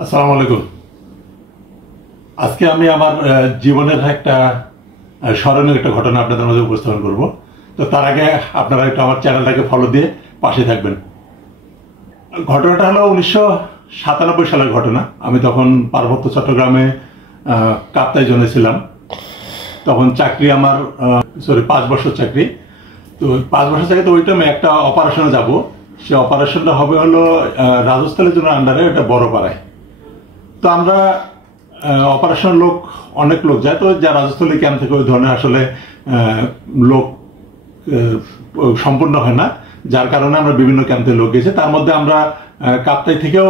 আসসালামু আলাইকুম। আজকে আমি আমার জীবনের একটা স্মরণীয় একটা ঘটনা আপনাদের মাঝে উপস্থাপন করব। তো তার আগে আপনারা একটু আমার চ্যানেলটাকে ফলো দিয়ে পাশে থাকবেন। ঘটনাটা হলো 1997 সালের ঘটনা। আমি তখন পার্বত্য চট্টগ্রামে কাপ্তাই জোনে ছিলাম। তখন চাকরি আমার 5 বছর চাকরি। তো 5 বছর চাকরি, তো ওই টাইমে একটা অপারেশনে যাব। সে অপারেশনটা হবে হলো রাজস্থানের জন্য আন্ডারে একটা বড় পাড়ায়। তো আমরা অপারেশন অনেক লোক যায়, তো যা রাজস্থলী ক্যাম্প থেকে ওই ধরনের আসলে লোক সম্পূর্ণ হয় না, যার কারণে আমরা বিভিন্ন ক্যাম্প থেকে লোক গেছি। তার মধ্যে আমরা কাপ্তাই থেকেও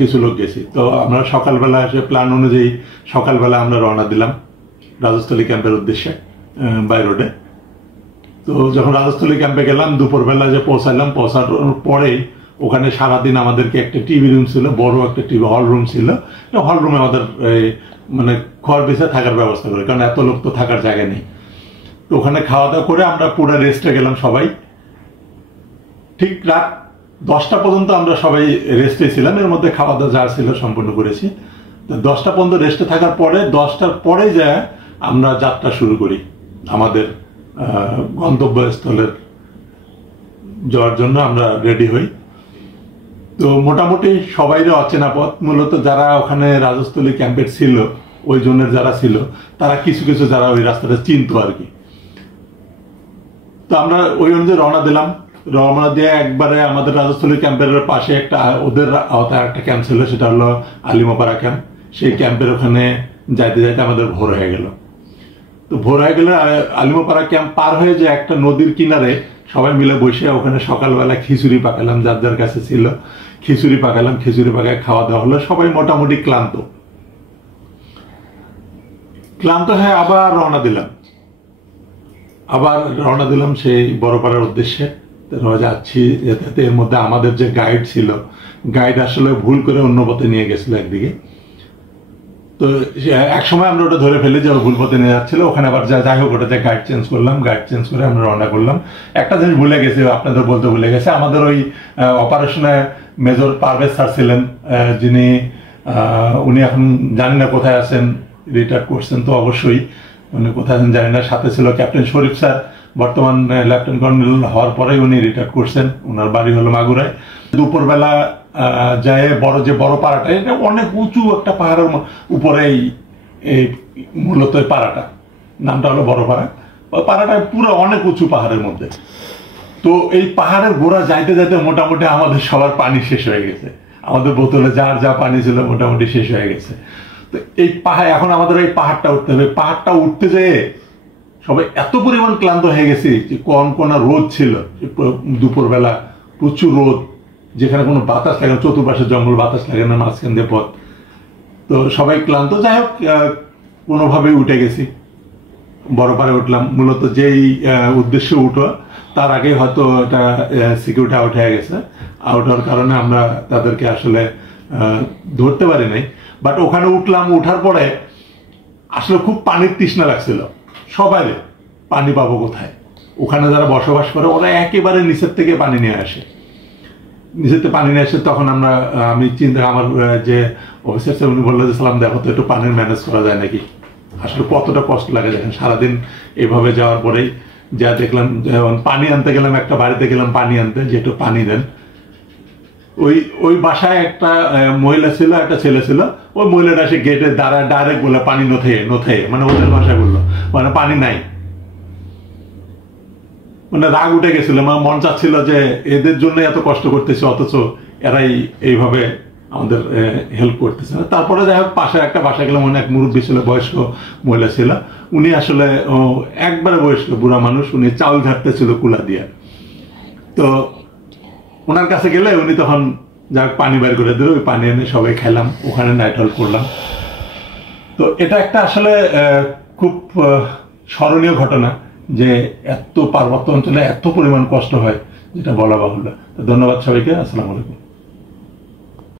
কিছু লোক গেছি। তো আমরা সকালবেলা এসে প্ল্যান অনুযায়ী সকালবেলা আমরা রওনা দিলাম রাজস্থলী ক্যাম্পের উদ্দেশ্যে বাই রোডে। তো যখন রাজস্থলী ক্যাম্পে গেলাম, দুপুরবেলা যে পৌঁছানোর পরেই ওখানে সারাদিন আমাদেরকে একটা টিভি রুম ছিল, বড় একটা টিভি হল রুম ছিল। হল রুমে আমাদের মানে খড় বিছায় থাকার ব্যবস্থা করে, কারণ এত লোক তো থাকার জায়গা নেই। তো ওখানে খাওয়া দাওয়া করে আমরা পুরো রেস্টে গেলাম সবাই। ঠিক রাত 10টা পর্যন্ত আমরা সবাই রেস্টে ছিলাম। এর মধ্যে খাওয়া দাওয়া যা ছিল সম্পূর্ণ করেছি। তো 10টা পর্যন্ত রেস্টে থাকার পরে 10টার পরে যায় আমরা যাত্রা শুরু করি আমাদের গন্তব্যস্থলের যাওয়ার জন্য আমরা রেডি হই। তো মোটামুটি সবাই অচেনা পথ, মূলত যারা ওখানে রাজস্থলী ক্যাম্পের ছিল, ওই জোনের যারা ছিল, তারা কিছু কিছু যারা ওই রাস্তাটা চিনতো আর কি। তো আমরা ওই অনুযায়ী রওনা দিলাম। রওনা দিয়ে একবারে আমাদের রাজস্থলী ক্যাম্পের পাশে একটা ওদের আওতায় একটা ক্যাম্প ছিল, সেটা হলো আলিমাপাড়া ক্যাম্প। সেই ক্যাম্পের ওখানে যাইতে যাইতে আমাদের ভোর হয়ে গেল। তো ভোর হয়ে গেলে আলিমাপাড়া ক্যাম্প পার হয়ে যে একটা নদীর কিনারে সবাই মিলে বসে ওখানে সকালবেলা খিচুড়ি পাকালাম, যার যার কাছে ছিল খিচুড়ি পাকালাম। খিচুড়ি পাকায় খাওয়া দাওয়া হলো। সবাই মোটামুটি ক্লান্ত হয়ে আবার রওনা দিলাম সেই বড়পাড়ার উদ্দেশ্যে। যাচ্ছি, যেতে এর মধ্যে আমাদের যে গাইড ছিল, গাইড আসলে ভুল করে অন্য পথে নিয়ে গেছিল একদিকে। তো এক সময় আমরা ওটা ধরে ফেলি যে ভুল পথে নিয়ে যাচ্ছিল। ওখানে আবার যাই হোক ওটাতে গাইড চেঞ্জ করলাম। গাইড চেঞ্জ করে আমরা রওনা করলাম। একটা জিনিস ভুলে গেছি, আপনাদের বলতে ভুলে গেছে, আমাদের ওই অপারেশনে মেজর পারভেজ স্যার ছিলেন, যিনি উনি এখন জানি না কোথায় আছেন, রিটায়ার করছেন তো অবশ্যই, উনি কোথায় আছেন জানি না। সাথে ছিল ক্যাপ্টেন শরীফ স্যার, বর্তমান লেফটেন্যান্ট কর্নেল হওয়ার পরেই উনি রিটায়ার করছেন। ওনার বাড়ি হলো মাগুরায়। দুপুরবেলা যায় বড় পাড়াটা, এটা অনেক উঁচু একটা পাহাড়ের উপরেই এই মূলত পাড়াটা, নামটা হলো বড় পাড়া। ওই পাড়াটা পুরো অনেক উঁচু পাহাড়ের মধ্যে। তো এই পাহাড়ের গোড়া যাইতে যাইতে মোটামুটি আমাদের সবার পানি শেষ হয়ে গেছে। আমাদের বোতলে যার যা পানি ছিল মোটামুটি শেষ হয়ে গেছে। তো এই এখন আমাদের এই পাহাড়টা উঠতে হবে। পাহাড়টা উঠতে যেয়ে সবাই এত পরিমাণ ক্লান্ত হয়ে গেছি যে কনকনা রোদ ছিল, দুপুরবেলা প্রচুর রোদ, যেখানে কোনো বাতাস লাগে না, চতুর্পাশে জঙ্গল, বাতাস লাগে না, মাঝখান দিয়ে পথ। তো সবাই ক্লান্ত। যাই হোক কোনোভাবেই উঠে গেছি, বড় পাড়ে উঠলাম। মূলত যেই উদ্দেশ্যে উঠো তার আগে হয়তো এটা সিকিউরিটি আউট হয়ে গেছে। আউট হওয়ার কারণে আমরা তাদেরকে আসলে ধরতে পারি নাই। বাট ওখানে উঠলাম, উঠার পরে আসলে খুব পানির তৃষ্ণা লাগছিল সবাই। পানি পাবো কোথায়? ওখানে যারা বসবাস করে ওরা একেবারে নিচের থেকে পানি নিয়ে আসে। তখন আমি আমার যে অফিসার ছিল উনি বললো যে সালাম দেখো তো একটু পানির ম্যানেজ করা যায় নাকি। আসলে কতটা কষ্ট লাগে দেখেন, সারাদিন এভাবে যাওয়ার পরেই যা দেখলাম। পানি আনতে গেলাম, একটা বাড়িতে গেলাম পানি আনতে, যে একটু পানি দেন। ওই বাসায় একটা মহিলা ছিল, একটা ছেলে ছিল। ওই মহিলাটা এসে গেটে দাঁড়ায়, ডাইরেক্ট বললো পানি নথে, মানে ওদের ভাষায় বললো মানে পানি নাই। মানে রাগ উঠে গেছিল, আমার মন চাচ্ছিল যে এদের জন্য এত কষ্ট করতেছে, অথচ এরাই এইভাবে আমাদের হেল্প করতেছে না। তারপরে যাই হোক পাশে একটা বাসা গেলাম, অনেক মুরব্বী ছিল, বয়স্ক মহিলা ছিল। উনি আসলে একবারে বয়স্ক বুড়া মানুষ, উনি চাউল ঝাড়তেছিল কুলা দিয়ে। তো ওনার কাছে গেলে উনি তখন যা পানি বের করে দিল, ওই পানি এনে সবাই খেলাম, ওখানে নাইট হল্ট করলাম। তো এটা একটা আসলে খুব স্মরণীয় ঘটনা যে এত পার্বত্য অঞ্চলে এত পরিমাণ কষ্ট হয়, যেটা বলা বাহুল্য। ধন্যবাদ সবাইকে। আসসালামু আলাইকুম।